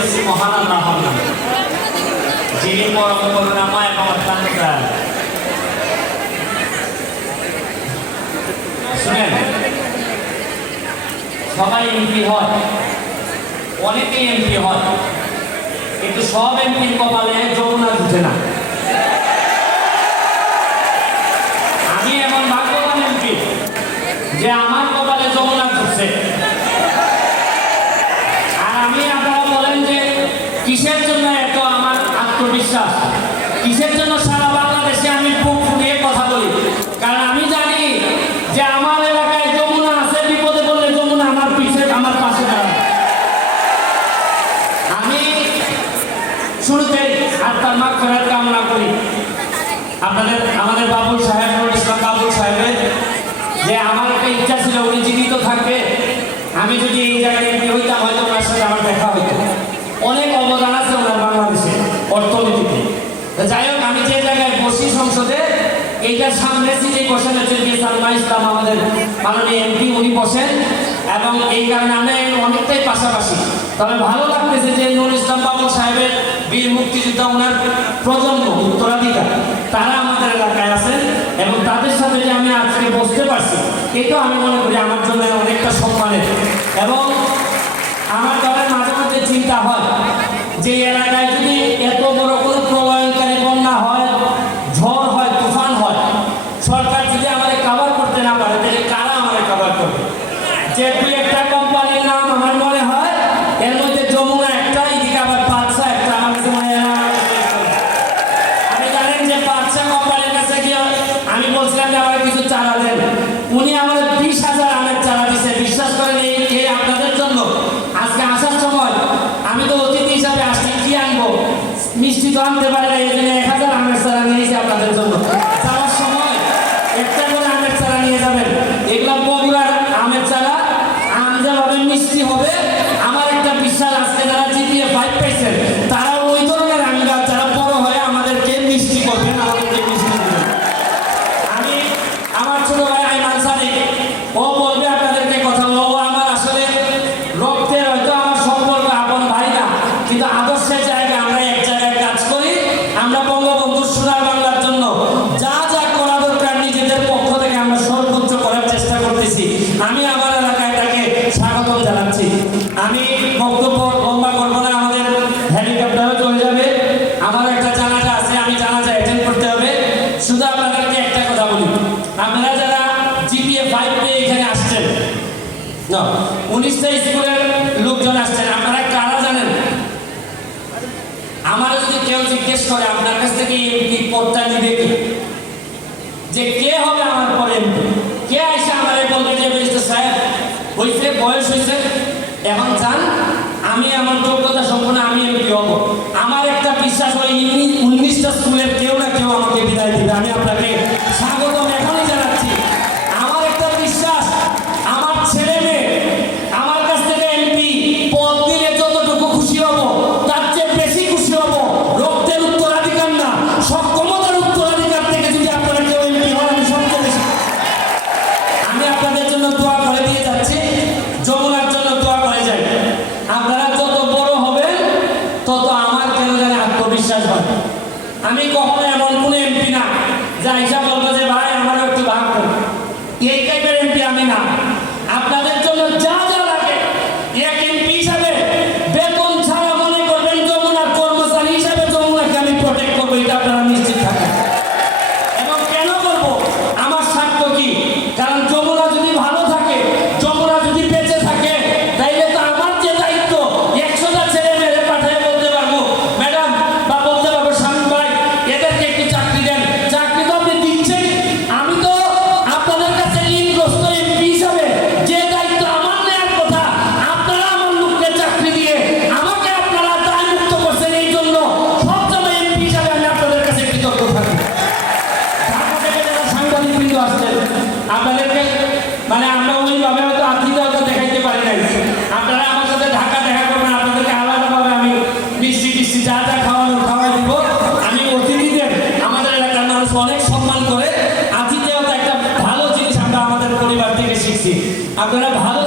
হচ্ছি মহান আল্লাহ যিনি পরম করুণাময় এবং শুনেন, সবাই এমপি হয়, অনেকেই এমপি হয়, কিন্তু সব এমপির কপালে যমুনা জুটে না। আত্মবিশ্বাস কিসের জন্য সারা বাংলাদেশে আমি বুক ফুলিয়ে কথা বলি? কারণ আমি জানি যে আমার এলাকায় যমুনা আছে, বিপদে পড়লে যমুনা আমার পিছে, আমার পাশে দাঁড়াবে আমি শুরুতে আত্মার মাগ ফেরার কামনা করি। আপনাদের, আমাদের বাবুল সাহেব ইসলাম বাবুল সাহেবের, যে আমার একটা ইচ্ছা ছিল, উনি জীবিত থাকবে। আমি যদি এই জায়গায় হইতাম, হয়তো ওনার সাথে আমার দেখা হইতো। অনেক অবদান আছে অর্থনীতিতে। যাই হোক, আমি যে জায়গায় বসি সংসদে, এইটার সামনে সিটে বসেন হচ্ছেন যে সালমা ইসলাম আমাদের মাননীয় এমপি, উনি বসেন, এবং এই কারণে আমরা অনেকটাই পাশাপাশি। তবে ভালো লাগতেছে যে নুরুল ইসলাম বাবুল সাহেবের বীর মুক্তিযোদ্ধা ওনার প্রজন্ম, উত্তরাধিকার, তারা আমাদের এলাকায় আছেন, এবং তাদের সাথে যে আমি আজকে বসতে পারছি, এটাও আমি মনে করি আমার জন্য অনেকটা সম্মানের। এবং আমার আমি বক্তব্য লম্বা করব না, আমাদের হেলিকপ্টারও চলে যাবে। আমার একটা জানাজা আছে, আমি জানাজা অ্যাটেন্ড করতে হবে। শুধু আপনাদেরকে একটা কথা বলি। আপনারা যারা জিপিএ ফাইভ পেয়ে এখানে আসছেন না উনিশটা স্কুলের লোকজন আসছেন, আপনারা কারা জানেন? আমার যদি কেউ জিজ্ঞেস করে, আপনার কাছ থেকে এমপি পদটা নিবে কি? যে কে হবে আমার পরে এমপি? কে আইসা আমার বলবে যে সাহেব, হইছে, বয়স হয়েছে সক্ষমতার উত্তরাধিকার থেকে যদি আপনারা কেউ এমপি হন, আমি আমি আপনাদের জন্য দোয়া করে দিয়ে যাচ্ছি। যমুনার জন্য দোয়া করে যাই। আপনারা যত বড় হবেন, তত আমার কেন জানি আত্মবিশ্বাস হয়। আমি কখনো এমন কোনো এমপি না, যা হিসাব বলব যে, ভাই, আমারও একটু ভাগ এই টাইপের এমপি আমি না। আপনাদের যা যা খাওয়ানোর খাওয়াই দিব। আমি অতিথিদের, আমাদের এলাকার মানুষ অনেক সম্মান করে। আতিথেয়তা একটা ভালো জিনিস আমরা আমাদের পরিবার থেকে শিখছি। আপনারা ভালো